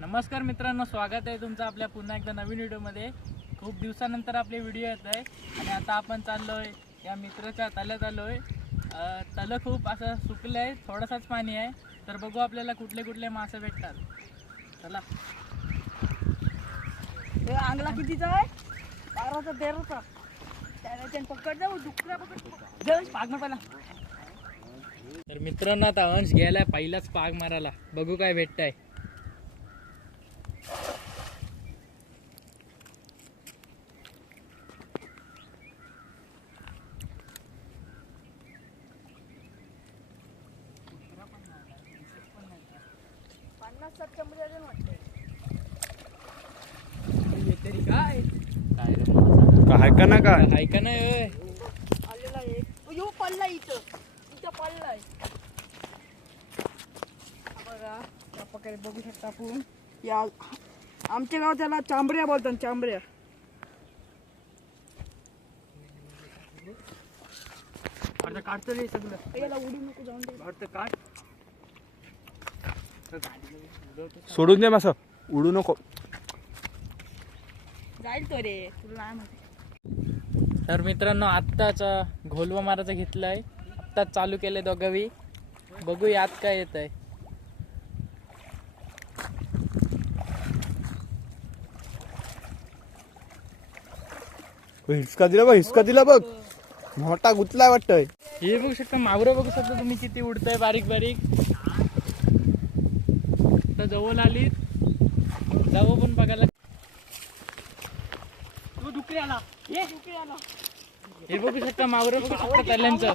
नमस्कार मित्रांनो, स्वागत आहे तुमचं आपल्या पुन्हा एकदा नवीन व्हिडिओमध्ये। खूप दिवसानंतर आपले व्हिडिओ येत आहे आणि आता आपण चाललोय या मित्राच्या तल्यात आलोय। तलं खूप असं सुकलं आहे, थोडंसंच पाणी आहे, तर बघू आपल्याला कुठले कुठले मासे भेटतात। चला। हे अंगला कितीचा आहे? 12चा 13चा। त्याने पकड जाऊ दुसरा पकड जाऊ पाग ना पहिला। तर मित्रांनो आता अंश गेलाय पहिलाच पाग मारायला, बघू काय भेटतंय। तरी काय काय रे काय का ना काय हाय का नाही होय? आलेला एक यो पडला इथं पडलाय बघा। त्या प्रकारे बघू शकता आपण। या आमच्या गावात त्याला चांबऱ्या बोलतात, चांबऱ्या। आता काढतो रे सगळं, याला उडू नको, जाऊन दे। वाटतं काढ। सोडून दे मासं, उडू नको। जाईल तो रे, तुला नाही माहिती। तर मित्रांनो आत्ताच घोलवा मारायचं घेतलंय, आत्ताच चालू केलंय दोघावी, बघू यात काय येत आहे। हिसका दिला बघ, मोठा गुतलाय वाटतंय। हे बघू शकता, मावरं बघू शकता तुम्ही किती उडतंय बारीक बारीक। तर जवळ आली जवळ पण बघायला। तो डुकरी आला, ये डुकरी आला। हे बघू शकता, मावरं बघू शकता तल्यांचं।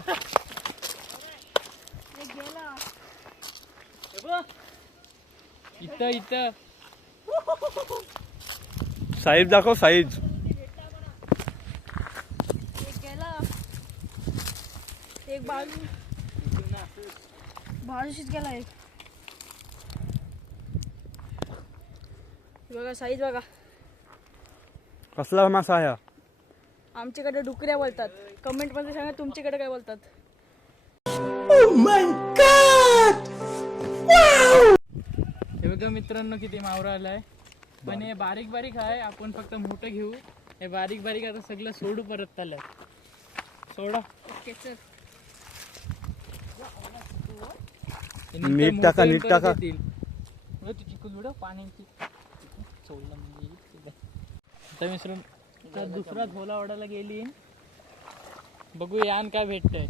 हे गेला। इथं इथं साईज दाखव, साईज। एक गेला, एक बाजूशीच गेला एक। बघा साईज बघा। कसला मासा आहे हा? आमच्याकडे डुकऱ्या बोलतात, कमेंट मध्ये सांगा तुमच्याकडे काय बोलतात। हे बघा मित्रांनो किती मावरं आलाय, पण हे बारीक बारीक आहे, आपण फक्त मोठं घेऊ। हे बारीक बारीक आता सगळं सोडू परत त्याला, सोडा। ओके चल। नीट टाका, नीट टाका। आता मिश्रण तर दुसरा झोला ओढायला गेली, बघू यान काय भेटतंय।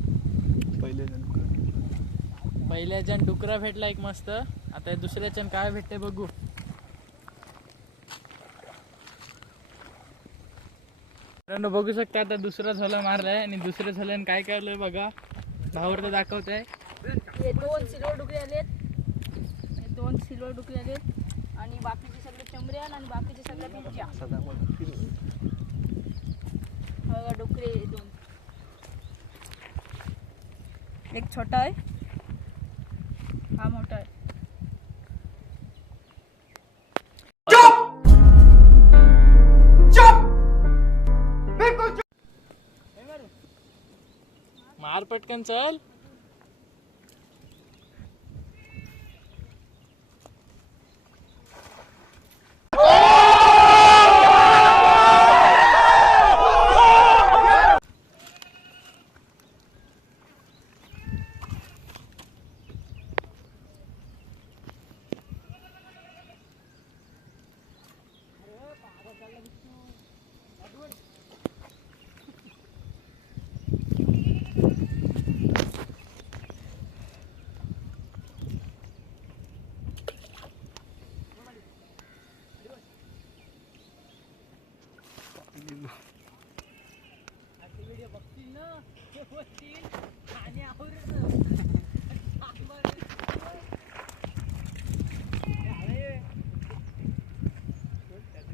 पहिल्याच्यान डुकरा भेटला एक मस्त, आता दुसऱ्याच्यान काय भेटतंय बघू। मित्रांनो बघू शकता, आता दुसरा झोला मारलाय आणि दुसऱ्या झोल्याने काय करलंय बघा, भावर तर दाखवत आहे। हे 2 सिल्वर डुकरे आलेत, हे 2 सिल्वर डुकरे आलेत आणि बाकीचे सगळे चंबऱ्या आणि बाकीचे सगळे पिंच्या। बघा डुकरे 2, एक छोटा आहे, हा मोठा आहे। मार पटकन चल।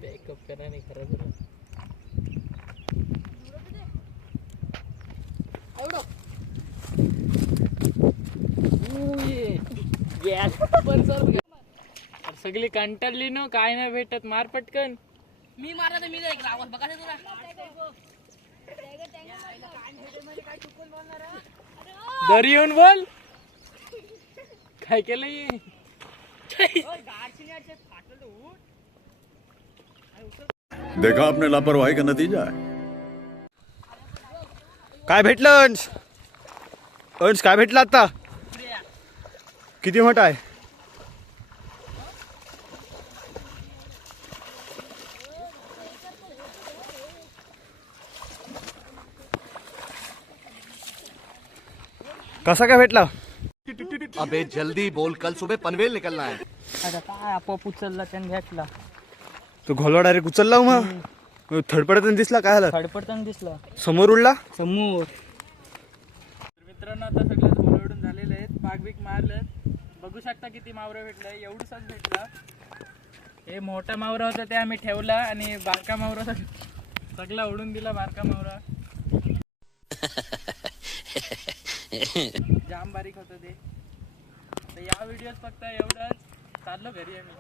बॅकअप करा नाही खरं जरा। सगळी कंटाळली न, काय नाही भेटत, मार पटकन। मी मारला तर मी जाईल रावण बघा तुला। दरी येऊन बोल, काय केलंय? देखा आपने लापरवाही का नतीजा है। काय भेटलं अंश? अंश काय भेटलं आता? किती मोठा आहे? कसा काय भेटला? अबे जल्दी बोल, कल सुबह पनवेल निकलना है। आता काय आपोआप उचलला त्याने भेटला. तो घोलवा डायरेक्ट उचलला मग थडपडताना दिसला. काय झालं? खडपडताना दिसला समोर उडला. समोर. मित्रांनो आता सगळं धुळवडून झालेले आहेत. पागबीक मारलं. बघू शकता किती मावरं भेटलं. एवढंच भेटला. हे मोठा मावरा होता ते आम्ही ठेवला आणि बारका मावरा सगळा उडून दिला. बारका मावरा जाम बारीक होतं ते. तर या व्हिडिओत फक्त एवढंच. चाललो घरी आम्ही.